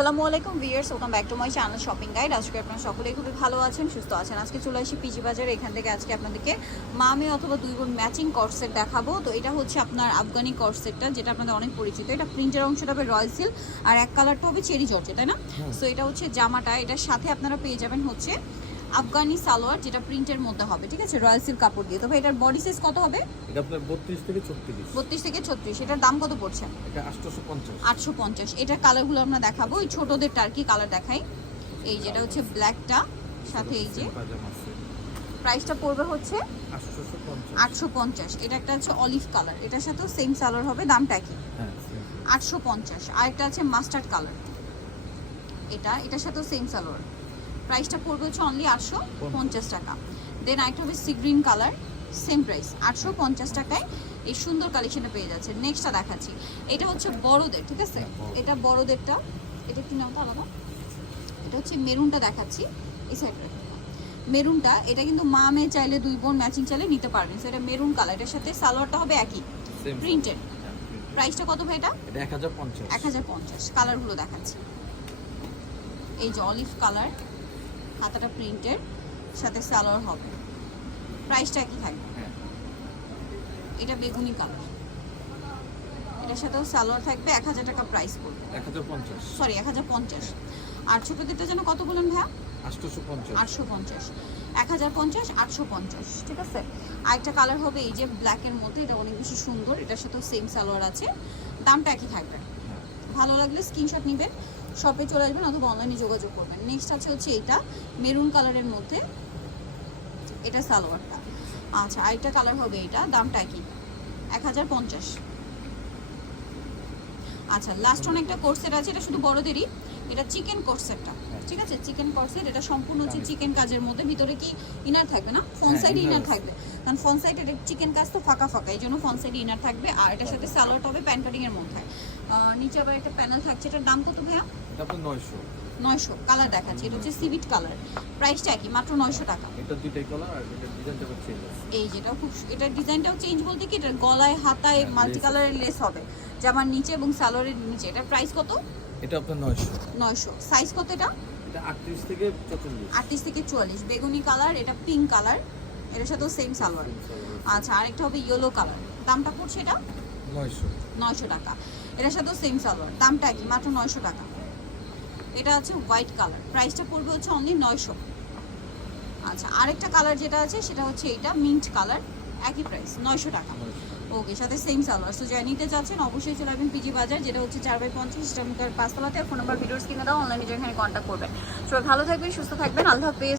আসসালামু আলাইকুম viewers welcome back to my channel shopping guide. আজকে আপনারা সকলেই খুবই ভালো আছেন সুস্থ আছেন। আজকে চলে আসি পিজি বাজারে এখান থেকে আজকে আপনাদেরকে মামে অথবা দুই বোন ম্যাচিং কর্সেট দেখাবো। তো এটা হচ্ছে আপনার আফগানি কর্সেটটা যেটা আপনাদের অনেক পরিচিত। এটা প্রিন্টের অংশটা হবে রয়্যাল সিল আর এক কালারটা হবে চেরি জর্জে তাই না? সো এটা হচ্ছে জামাটা। এটার সাথে আপনারা পেয়ে যাবেন হচ্ছে আফগানি সালোয়ার যেটা প্রিন্টের মধ্যে হবে ঠিক আছে? রয়্যাল সিল্ক কাপড় দিয়ে। তবে এটার বডি সাইজ কত হবে? এটা আপনার বত্রিশ থেকে ছত্রিশ। বত্রিশ থেকে ছত্রিশ। এটার দাম কত পড়ছে? এটা আটশোশো পঞ্চাশ। আটশো পঞ্চাশ। এটার কালারগুলো আমরা দেখাবো। ওই ছোটোদের টার্কি কালার দেখাই। এই যেটা হচ্ছে ব্ল্যাকটা সাথে এই যে প্রাইসটা পড়বে হচ্ছে আটশোশো পঞ্চাশ। আটশো পঞ্চাশ। এটা একটা হচ্ছে অলিভ কালার এটার সাথেও সেম সালোয়ার হবে দামটা কি হ্যাঁ same। আটশো পঞ্চাশ। আর একটা আছে মাস্টার্ড কালার এটা এটার সাথেও সেম সালোয়ার প্রাইসটা পড়বে হচ্ছে অনলি আটশো পঞ্চাশ টাকা। দেন আরেকটা হবে sea green colour same price আটশো পঞ্চাশ টাকায় এই সুন্দর কালেকশনটা পেয়ে যাচ্ছে। নেক্সটটা দেখাচ্ছি। এটা হচ্ছে বড়দের ঠিক আছে? হ্যাঁ, এটা বড়দেরটা এটা একটু নামটা আলাদা। এটা হচ্ছে মেরুনটা দেখাচ্ছি এই সাইডে মেরুনটা এটা কিন্তু মা মেয়ে চাইলে দুই বোন ম্যাচিং চাইলে নিতে পারবেন। এটা মেরুন কালার এটার সাথে সালোয়ারটা হবে একই প্রিন্টেড হ্যাঁ, প্রাইসটা কত ভাই এটা? এটা এক হাজার পঞ্চাশ। এক হাজার পঞ্চাশ। কালারগুলো দেখাচ্ছি। এই যে অলিভ কালার হাতাটা প্রিন্টের সাথে সালোয়ার হবে। প্রাইসটা কি থাকবে। হ্যাঁ। এটা বেগুনি কালার। এটার সাথেও সালোয়ার থাকবে এক হাজার টাকা প্রাইস পড়বে। এক হাজার পঞ্চাশ। সরি এক হাজার পঞ্চাশ। আর ছোটোদেরটা যেন কত বলুন ভাইয়া আটশো পঞ্চাশ। এক হাজার পঞ্চাশ আটশো পঞ্চাশ। ঠিক আছে? আরেকটা কালার হবে এই যে ব্ল্যাকের মধ্যে এটা অনেক বেশি সুন্দর। এটার সাথেও সেম সালোয়ার আছে। দামটা একই থাকবে। হ্যাঁ। ভালো লাগলে স্ক্রিনশট নেবেন। শপে চলে আসবেন অথবা অনলাইনে যোগাযোগ করবেন। নেক্সট আছে হচ্ছে এটা মেরুন কালারের মধ্যে এটা সালোয়ারটা। আচ্ছা আরেকটা কালার হবে এটা, দামটা কি এক হাজার পঞ্চাশ। আচ্ছা লাস্ট অনেকটা কোর্সের আছে, এটা শুধু বড়দেরই। এটা চিকেন কোর্সেটটা ঠিক আছে? চিকেন কোর্সেট এটা সম্পূর্ণ হচ্ছে চিকেন কাজের মধ্যে। ভিতরে কি ইনার থাকবে না? ফ্রন্ট হ্যাঁ, সাইডে ইনার থাকবে। কারণ ফ্রন্ট সাইডে এটা চিকেন কাজ তো ফাঁকা ফাঁকা এই জন্য ফ্রন্ট সাইডে ইনার থাকবে। আর এটার সাথে সালোয়ারটা হবে প্যান কাটিং এর মধ্যে। নিচে আবার একটা প্যানেল থাকছে এটার দাম কত ভাইয়া? এটা আপনার নয়শো। নয়শো। কালার দেখাচ্ছি এটা হচ্ছে সিভিট কালার প্রাইসটা কি মাত্র নয়শো টাকা। এটা দুইটাই কালার আর এটা চেঞ্জ এই যেটা খুব এটা ডিজাইনটাও চেঞ্জ বলতে কি এটা গলায় হাতায় হ্যাঁ, মাল্টি কালারের লেস হবে। জামার নিচে এবং সালোয়ারের নিচে। এটার প্রাইস কত? এটা আপনার নয়শো। নয়শো। সাইজ কত এটা? এটা আটত্রিশ থেকে চল্লিশ। আটত্রিশ থেকে চুয়াল্লিশ বেগুনি কালার এটা পিঙ্ক কালার এটার সাথেও সেম সালোয়ার আচ্ছা আরেকটা হবে ইয়েলো কালার দামটা পড়ছে এটা? নয়শো। নয়শো টাকা। এটার সাথেও সেম সালোয়ার দামটা কি মাত্র নয়শো টাকা। এটা আছে হোয়াইট কালার প্রাইসটা পড়বে হচ্ছে অনলি নয়শো। আচ্ছা আরেকটা কালার যেটা আছে সেটা হচ্ছে এটা মিন্ট কালার একই প্রাইস নয়শো টাকা। ওকে, সাথে সেম সালোয়ার। সো যারা নিতে চাচ্ছেন, অবশ্যই চলে আসবেন পিজি বাজার যেটা হচ্ছে চার বাই পঞ্চাশ ইস্টার্নকার পাঁচতলাতে। ফোন নাম্বার ভিডিওস কিনে দাও অনলাইনে যেখানে কন্ট্যাক্ট করবেন। সবাই ভালো থাকবেন, সুস্থ থাকবেন। আল্লাহ হাফেজ।